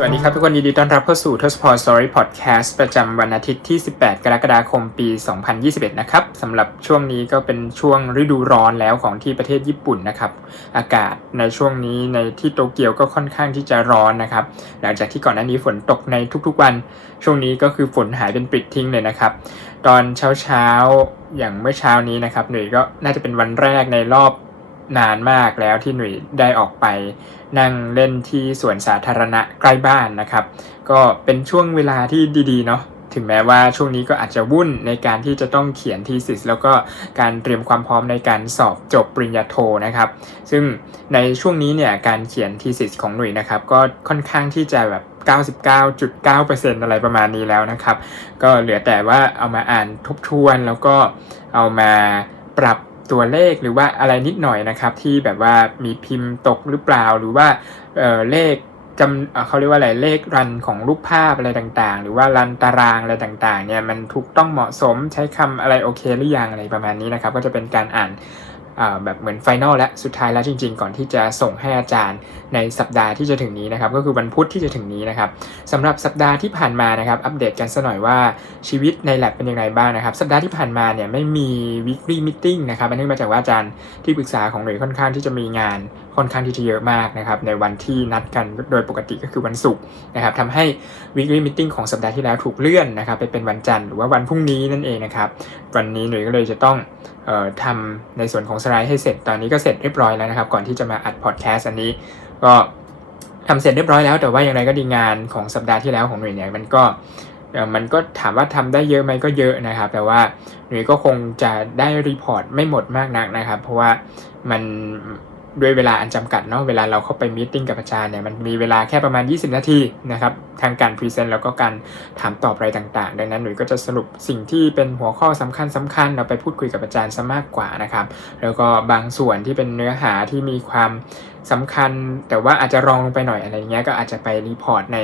สวัสดีครับทุกคนยินดีต้อนรับเข้าสู่ทศพร Story Podcast ประจำวันอาทิตย์ที่ 18 กรกฎาคมปี 2021 นะครับสำหรับช่วงนี้ก็เป็นช่วงฤดูร้อนแล้วของที่ประเทศญี่ปุ่นนะครับ อากาศในช่วงนี้ในที่โตเกียวก็ค่อนข้างที่จะร้อนนะครับ หลังจากที่ก่อนหน้านี้ฝนตกในทุกๆวัน ช่วงนี้ก็คือฝนหายเป็นปริดทิ้งเลยนะครับ ตอนเช้าๆอย่างเมื่อเช้านี้นะครับหนุ่ยก็น่าจะเป็นวันแรกในรอบ นานมากแล้วที่หนุ่ยได้ออกไป นั่งเล่นที่สวนสาธารณะใกล้บ้านนะครับ ก็เป็นช่วงเวลาที่ดีๆเนาะถึงแม้ว่าช่วงนี้ก็อาจจะวุ่นในการที่จะต้องเขียนทีสิสแล้วก็การเตรียมความพร้อมในการสอบจบปริญญาโทนะครับ ซึ่งในช่วงนี้เนี่ยการเขียนทีสิสของหนุ่ยนะครับ ก็ค่อนข้างที่จะแบบ 99.9%อะไรประมาณนี้แล้วนะครับ ก็เหลือแต่ว่าเอามาอ่านทบทวนแล้วก็เอามาปรับ ตัวเลขหรือว่าอะไรนิดหน่อยนะครับ ที่แบบว่ามีพิมพ์ตกหรือเปล่า หรือว่าเอ่อเลขจำเเขาเรียกว่าอะไรเลขรันของรูปภาพอะไรต่างๆ หรือว่ารันตารางอะไรต่างๆเนี่ยมันถูกต้องเหมาะสมใช้คำอะไรโอเคหรือยังอะไรประมาณนี้นะครับ ก็จะเป็นการอ่าน แบบเหมือนไฟนอลและสุดท้ายแล้วจริง ๆ ก่อนที่จะส่งให้อาจารย์ในสัปดาห์ที่จะถึงนี้นะครับก็คือวันพุธที่จะถึงนี้นะครับสำหรับสัปดาห์ที่ผ่านมานะครับอัปเดตกันสัหน่อยว่าชีวิตในแลบเป็นยังไงบ้างนะครับ สัปดาห์ที่ผ่านมาเนี่ยไม่มี weekly meeting นะครับอันเนื่องมาจากว่าอาจารย์ที่ปรึกษาของหน่วยค่อนข้างที่จะมีงานค่อนข้างที่จะเยอะมากนะครับในวันที่นัดกันโดยปกติก็คือวันศุกร์นะครับทำให้ weekly meeting ของสัปดาห์ที่แล้วถูกเลื่อนนะครับไปเป็นวันจันทร์หรือว่าวันพรุ่งนี้นั่นเองนะครับวันนี้หน่วยก็เลยจะต้อง ทำในส่วนของสไลด์ให้เสร็จตอนนี้ก็เสร็จเรียบร้อยแล้วนะครับ ก่อนที่จะมาอัดพอดแคสต์อันนี้ ก็ทำเสร็จเรียบร้อยแล้ว แต่ว่าอย่างไรก็ดีงานของสัปดาห์ที่แล้วของหน่วยเนี่ยมันก็เอ่อมันก็ถามว่าทำได้เยอะไหมก็เยอะนะครับ แต่ว่าหนุ่ยก็คงจะได้รีพอร์ตไม่หมดมากนักนะครับ เพราะว่ามัน ด้วยเวลาอันจำกัดเนาะเวลาเราเข้าไปมีติ้งกับอาจารย์เนี่ยมันมีเวลาแค่ประมาณ 20 นาทีนะครับทางการพรีเซนต์แล้วก็การถามตอบอะไรต่างๆ ดังนั้นหน่ยก็จะสรุปสิ่งที่เป็นหัวข้อสำคัญสคัญเราไปพูดคุยกับอาจารย์ซะมากกว่านะครับแล้วก็บางส่วนที่เป็นเนื้อหาที่มีความสำคัญ แต่ว่าอาจจะรองลงไปหน่อยอะไรเงี้ยก็อาจจะไปรีพอร์ตใน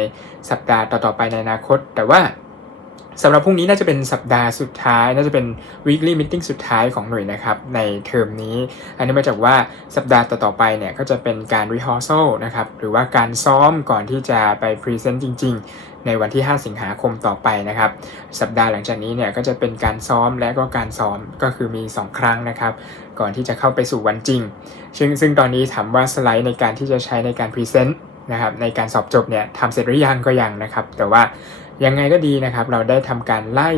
สัปดาห์ต่อๆไปในอนาคต แต่ว่า สำหรับพรุ่งนี้น่าจะเป็นสัปดาห์สุดท้าย น่าจะเป็น weekly meeting สุดท้ายของหน่วยนะครับในเทอมนี้ อันนี้มาจากว่าสัปดาห์ต่อๆไปเนี่ยก็จะเป็นการ rehearsal นะครับหรือว่าการซ้อมก่อนที่จะไป present จริง ๆ ในวันที่ 5 สิงหาคมต่อไปนะครับ สัปดาห์หลังจากนี้เนี่ยก็จะเป็นการซ้อมและก็การซ้อมก็คือมี 2 ครั้งนะครับ ก่อนที่จะเข้าไปสู่วันจริง ซึ่งซึ่งตอนนี้ถามว่าสไลด์ในการที่จะใช้ในการพรีเซ นะครับในการสอบจบเนี่ยทำเสร็จหรือยังก็ยังนะครับ แต่ว่ายังไงก็ดีนะครับเราได้ทำการไล่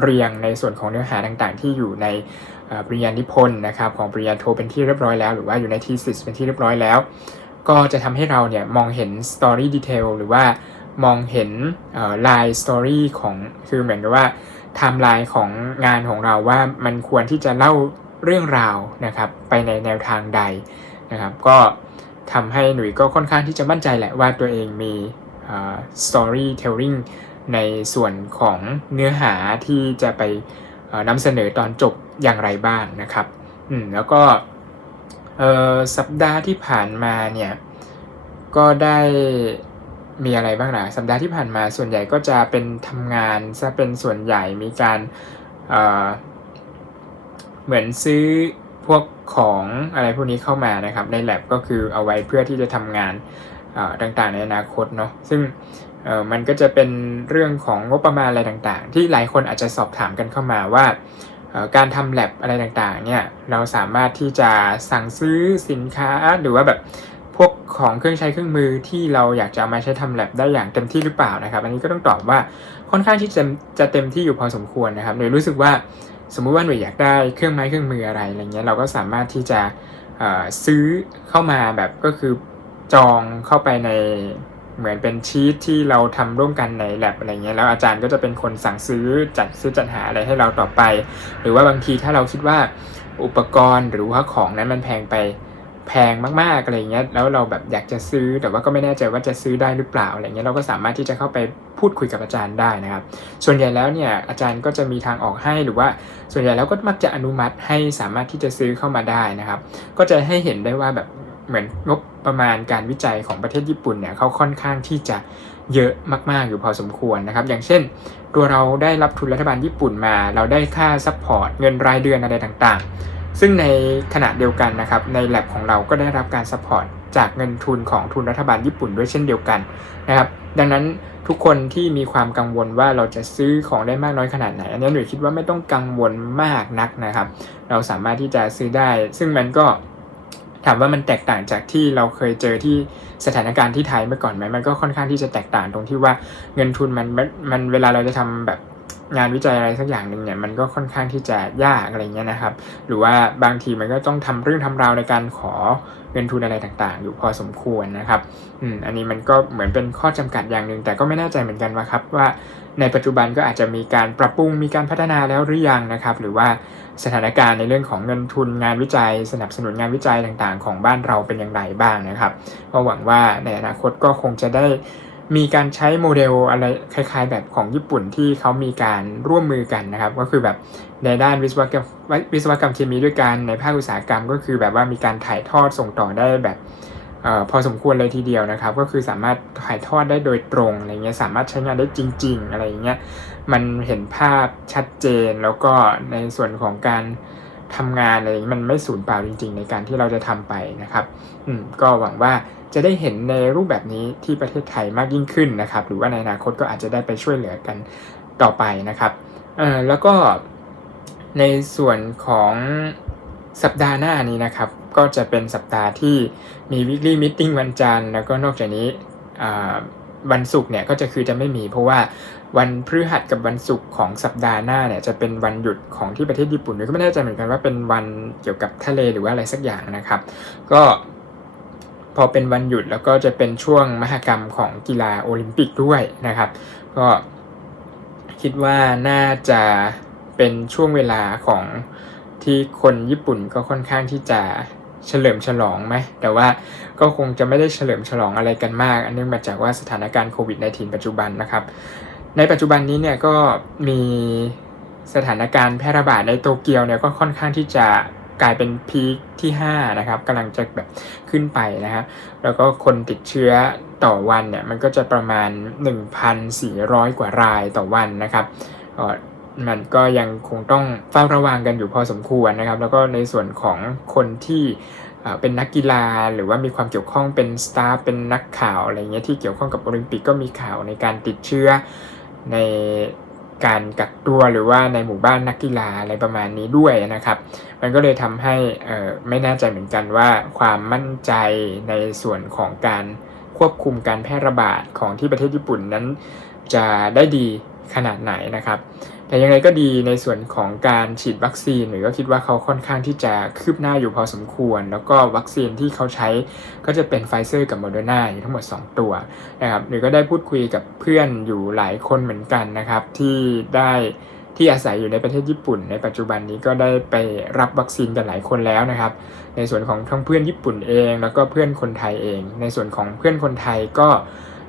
เรียงในส่วนของเนื้อหาต่างๆ ที่อยู่ในปริญญานิพนธ์นะครับของปริญญาโทเป็นที่เรียบร้อยแล้ว หรือว่าอยู่ในทีสิสเป็นที่เรียบร้อยแล้ว ก็จะทำให้เราเนี่ยมองเห็น story detail หรือว่ามองเห็นลายสตอรี่ของคือเหมือนกับว่าไทม์ไลน์ของงานของเราว่ามันควรที่จะเล่าเรื่องราวนะครับไปในแนวทางใดนะครับ ก็ ทำให้หนุ่ยก็ค่อนข้างที่จะมั่นใจแหละว่าตัวเองมี storytelling ในส่วนของเนื้อหาที่จะไปนำเสนอตอนจบอย่างไรบ้างนะครับ อืม แล้วก็สัปดาห์ที่ผ่านมาเนี่ย ก็ได้มีอะไรบ้างล่ะ สัปดาห์ที่ผ่านมาส่วนใหญ่ก็จะเป็นทำงานซะเป็นส่วนใหญ่มีการเเหมือนซื้อพวก ของอะไรพวกนี้เข้ามานะครับ ใน lab ก็คือเอาไว้เพื่อที่จะทำงานต่างๆในอนาคตเนาะซึ่งมันก็จะเป็นเรื่องของงบประมาณอะไรต่างๆ ที่หลายคนอาจจะสอบถามกันเข้ามาว่าการทำแลบอะไรต่างๆเนี่ยเราสามารถที่จะสั่งซื้อสินค้าหรือว่าแบบพวกของเครื่องใช้เครื่องมือที่เราอยากจะามาใช้ทำแลบได้อย่างเต็มที่หรือเปล่านะครับ อันนี้ก็ต้องตอบว่าค่อนข้างที่จะจะเต็มที่อยู่พอสมควรนะครับหน่วยรู้สึกว่า สมมุติว่าหน่วยอยากได้เครื่องไม้เครื่องมืออะไรอะไรเงี้ยเราก็สามารถที่จะซื้อเข้ามาแบบก็คือจองเข้าไปในเหมือนเป็นชีตที่เราทำร่วมกันใน lab อะไรเงี้ยแล้วอาจารย์ก็จะเป็นคนสั่งซื้อจัดซื้อจัดหาอะไรให้เราต่อไป หรือว่าบางทีถ้าเราคิดว่าอุปกรณ์หรือว่าของนั้นมันแพงไป แพงมากๆอะไรเงี้ยแล้วเราแบบอยากจะซื้อแต่ว่าก็ไม่แน่ใจว่าจะซื้อได้หรือเปล่าอะไรเงี้ยเราก็สามารถที่จะเข้าไปพูดคุยกับอาจารย์ได้นะครับ ส่วนใหญ่แล้วเนี่ยอาจารย์ก็จะมีทางออกให้หรือว่า ส่วนใหญ่แล้วก็มักจะอนุมัติให้สามารถที่จะซื้อเข้ามาได้นะครับ ก็จะให้เห็นได้ว่าแบบเหมือนงบประมาณการวิจัยของประเทศญี่ปุ่นเนี่ยเขาค่อนข้างที่จะเยอะมาก ๆ อยู่พอสมควรนะครับ อย่างเช่น ตัวเราได้รับทุนรัฐบาลญี่ปุ่นมา เราได้ค่าซัพพอร์ตเงินรายเดือนอะไรต่างๆ ซึ่งในขณะเดียวกันนะครับใน lab ของเราก็ได้รับการสปอร์ตจากเงินทุนของทุนรัฐบาลญี่ปุ่นด้วยเช่นเดียวกันนะครับดังนั้นทุกคนที่มีความกังวลว่าเราจะซื้อของได้มากน้อยขนาดไหน อันนี้หนูคิดว่าไม่ต้องกังวลมากนักนะครับ เราสามารถที่จะซื้อได้ ซึ่งมันก็ถามว่ามันแตกต่างจากที่เราเคยเจอที่สถานการณ์ที่ไทยเมื่อก่อนไหมมันก็ค่อนข้างที่จะแตกต่างตรงที่ว่าเงินทุนมันมันเวลาเราจะทำแบบ งานวิจัยอะไรสักอย่างหนึ่งเนี่ยมันก็ค่อนข้างที่จะยากอะไรเงี้ยนะครับ หรือว่าบางทีมันก็ต้องทำเรื่องทำราวในการขอเงินทุนอะไรต่างๆ อยู่พอสมควรนะครับอืมอันนี้มันก็เหมือนเป็นข้อจำกัดอย่างหนึ่งแต่ก็ไม่แน่ใจเหมือนกันว่าครับว่าในปัจจุบันก็อาจจะมีการปรับปรุงมีการพัฒนาแล้วหรือยังนะครับ หรือว่าสถานการณ์ในเรื่องของเงินทุนงานวิจัย สนับสนุนงานวิจัยต่างๆ ของบ้านเราเป็นอย่างไรบ้างนะครับก็หวังว่าในอนาคตก็คงจะได้ มีการใช้โมเดลอะไรคล้าย ๆ แบบของญี่ปุ่นที่เขามีการร่วมมือกันนะครับ ก็คือแบบในด้านวิศวกรรมวิศวกรรมเคมีด้วยกันในภาคอุตสาหกรรม ก็คือแบบว่ามีการถ่ายทอดส่งต่อได้แบบออพอสมควรเลยทีเดียวนะครับ ก็คือสามารถถ่ายทอดได้โดยตรงอะไรเงี้ยสามารถใช้งานได้จริง ๆ อะไรเงี้ยมันเห็นภาพชัดเจนแล้วก็ในส่วนของการทำงานอะไรมันไม่สูญเปล่าจริง ๆ ในการที่เราจะทำไปนะครับ อืมก็หวังว่า จะได้เห็นในรูปแบบนี้ที่ประเทศไทยมากยิ่งขึ้นนะครับ หรือว่าในอนาคตก็อาจจะได้ไปช่วยเหลือกันต่อไปนะครับเออแล้วก็ในส่วนของสัปดาห์หน้านี้นะครับ ก็จะเป็นสัปดาห์ที่มี weekly meeting วันจันทร์แล้วก็นอกจากนี้วันศุกร์เนี่ยก็จะคือจะไม่มี เพราะว่าวันพฤหัสกับวันศุกร์ของสัปดาห์หน้าเนี่ยจะเป็นวันหยุดของที่ประเทศญี่ปุ่นก็ไม่แน่ใจเหมือนกันว่าเป็นวันเกี่ยวกับทะเลหรือว่าอะไรสักอย่างนะครับ ก็ พอเป็นวันหยุดแล้วก็จะเป็นช่วงมหกรรมของกีฬาโอลิมปิกด้วยนะครับ ก็คิดว่าน่าจะเป็นช่วงเวลาของที่คนญี่ปุ่นก็ค่อนข้างที่จะเฉลิมฉลองไหม แต่ว่าก็คงจะไม่ได้เฉลิมฉลองอะไรกันมาก อันเนื่องมาจากว่าสถานการณ์โควิด -19 ปัจจุบันนะครับ ในปัจจุบันนี้เนี่ยก็มีสถานการณ์แพร่ระบาดในโตเกียวเนี่ยก็ค่อนข้างที่จะ กลายเป็นพีคที่5นะครับกำลังจะแบบขึ้นไปนะครับแล้วก็คนติดเชื้อต่อวันเนี่ยมันก็จะประมาณ 1,400 กว่ารายต่อวันนะครับมันก็ยังคงต้องเฝ้าระวังกันอยู่พอสมควรนะครับ แล้วก็ในส่วนของคนที่เป็นนักกีฬาหรือว่ามีความเกี่ยวข้องเป็นสตาฟเป็นนักข่าวอะไรเงี้ยที่เกี่ยวข้องกับโอลิมปิกก็มีข่าวในการติดเชื้อใน การกักตัวหรือว่าในหมู่บ้านนักกีฬาอะไรประมาณนี้ด้วยนะครับ มันก็เลยทำให้ไม่แน่ใจเหมือนกันว่าความมั่นใจในส่วนของการควบคุมการแพร่ระบาดของที่ประเทศญี่ปุ่นนั้น จะได้ดีขนาดไหนนะครับ แต่ยังไงก็ดีในส่วนของการฉีดวัคซีนหรือก็คิดว่าเขาค่อนข้างที่จะคืบหน้าอยู่พอสมควร แล้วก็วัคซีนที่เขาใช้ก็จะเป็นไฟเซอร์กับโมเดอร์นาอยู่ทั้งหมด 2 ตัวนะครับหรือก็ได้พูดคุยกับเพื่อนอยู่หลายคนเหมือนกันนะครับที่ได้ที่อาศัยอยู่ในประเทศญี่ปุ่น ในปัจจุบันนี้ก็ได้ไปรับวัคซีนกันหลายคนแล้วนะครับ ในส่วนของทั้งเพื่อนญี่ปุ่นเอง แล้วก็เพื่อนคนไทยเอง ในส่วนของเพื่อนคนไทยก็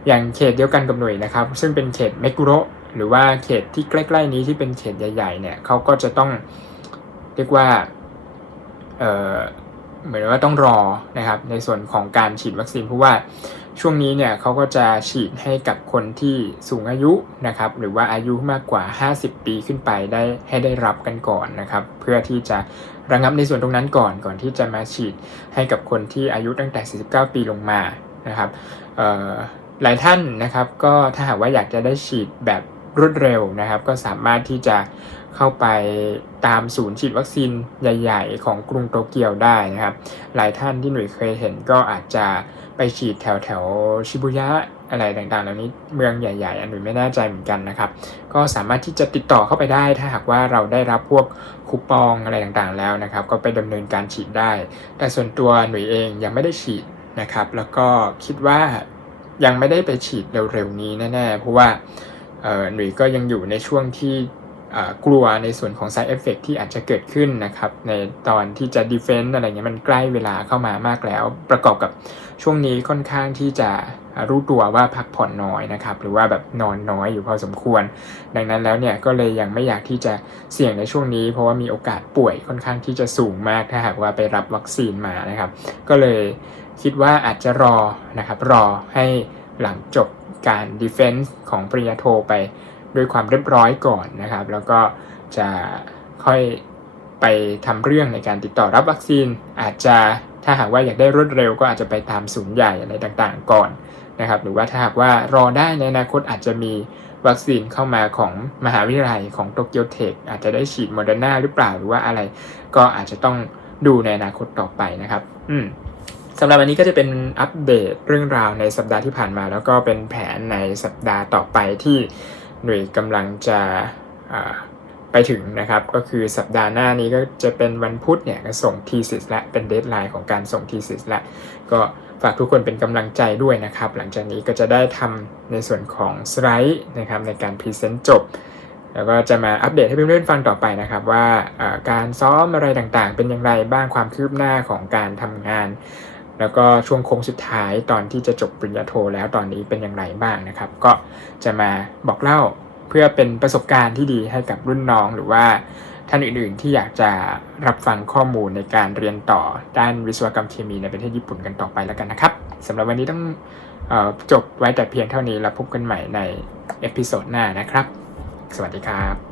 อย่างเขตเดียวกันกับหน่วยนะครับ ซึ่งเป็นเขตเมกุโร หรือว่าเขตที่ใกล้ๆนี้ที่เป็นเขตใหญ่ๆเนี่ยเขาก็จะต้องเรียกว่าเเหมือนว่าต้องรอนะครับ ในส่วนของการฉีดวัคซีนเพราะว่าช่วงนี้เนี่ยเขาก็จะฉีดให้กับคนที่สูงอายุนะครับ หรือว่าอายุมากกว่า 50 ปีขึ้นไปได้ให้ได้รับกันก่อนนะครับ เพื่อที่จะระงับในส่วนตรงนั้นก่อนก่อนที่จะมาฉีดให้กับคนที่อายุตั้งแต่ 49 ปีลงมานะครับหลายท่านนะครับก็ถ้าหากว่าอยากจะได้ฉีดแบบ รวดเร็วนะครับ ก็สามารถที่จะเข้าไปตามศูนย์ฉีดวัคซีนใหญ่ ๆ ของกรุงโตเกียวได้นะครับ หลายท่านที่หนุ่ยเคยเห็นก็อาจจะไปฉีดแถวแถวชิบุยะอะไรต่างๆ เหล่านี้เมืองใหญ่ ๆ อันหนุ่ยไม่แน่ใจเหมือนกันนะครับ ก็สามารถที่จะติดต่อเข้าไปได้ ถ้าหากว่าเราได้รับพวกคูปองอะไรต่างๆแล้วนะครับ ก็ไปดำเนินการฉีดได้ แต่ส่วนตัวหนุ่ยเองยังไม่ได้ฉีดนะครับ แล้วก็คิดว่ายังไม่ได้ไปฉีดเร็วๆนี้แน่ๆเพราะว่า หนุ่ยก็ยังอยู่ในช่วงที่กลัวในส่วนของ side effect ที่อาจจะเกิดขึ้นนะครับ ในตอนที่จะ defense อะไรเงี้ยมันใกล้เวลาเข้ามามากแล้ว ประกอบกับช่วงนี้ค่อนข้างที่จะรู้ตัวว่าพักผ่อนน้อยนะครับ หรือว่าแบบนอนน้อยอยู่พอสมควร ดังนั้นแล้วเนี่ยก็เลยยังไม่อยากที่จะเสี่ยงในช่วงนี้ เพราะว่ามีโอกาสป่วยค่อนข้างที่จะสูงมากถ้าหากว่าไปรับวัคซีนมานะครับ ก็เลยคิดว่าอาจจะรอนะครับรอให้หลังจบ การ defense ของปริญญาโทไปด้วยความเรียบร้อยก่อนนะครับ แล้วก็จะค่อยไปทำเรื่องในการติดต่อรับวัคซีน อาจจะถ้าหากว่าอยากได้รวดเร็วก็อาจจะไปตามศูนย์ใหญ่อะไรต่างๆ ก่อนนะครับ หรือว่าถ้าหากว่ารอได้ในอนาคตอาจจะมีวัคซีนเข้ามาของมหาวิทยาลัยของโตเกียวเทคอาจจะได้ฉีดโมเดอร์นาหรือเปล่าหรือว่าอะไร ก็อาจจะต้องดูในอนาคตต่อไปนะครับ อืม สำหรับวันนี้ก็จะเป็นอัปเดตเรื่องราวในสัปดาห์ที่ผ่านมา แล้วก็เป็นแผนในสัปดาห์ต่อไปที่หน่วยกำลังจะไปถึงนะครับ ก็คือสัปดาห์หน้านี้ก็จะเป็นวันพุธเนี่ยก็ส่ง thesis และเป็นเดทไลน์ของการส่ง thesis และก็ฝากทุกคนเป็นกำลังใจด้วยนะครับ หลังจากนี้ก็จะได้ทำในส่วนของสไลด์นะครับในการพรีเซนต์จบ แล้วก็จะมาอัปเดตให้เพื่อนๆฟังต่อไปนะครับว่าอ่าการซ้อมอะไรต่างๆ เป็นอย่างไรบ้างความคืบหน้าของการทำงาน แล้วก็ช่วงโค้งสุดท้ายตอนที่จะจบปริญญาโทแล้วตอนนี้เป็นอย่างไรบ้างนะครับ ก็จะมาบอกเล่าเพื่อเป็นประสบการณ์ที่ดีให้กับรุ่นน้องหรือว่าท่านอื่นๆที่อยากจะรับฟังข้อมูลในการเรียนต่อด้านวิศวกรรมเคมีในประเทศญี่ปุ่นกันต่อไปแล้วกันนะครับสำหรับวันนี้ต้องออจบไว้แต่เพียงเท่านี้แล้วพบกันใหม่ในเอพิโซดหน้านะครับ สวัสดีครับ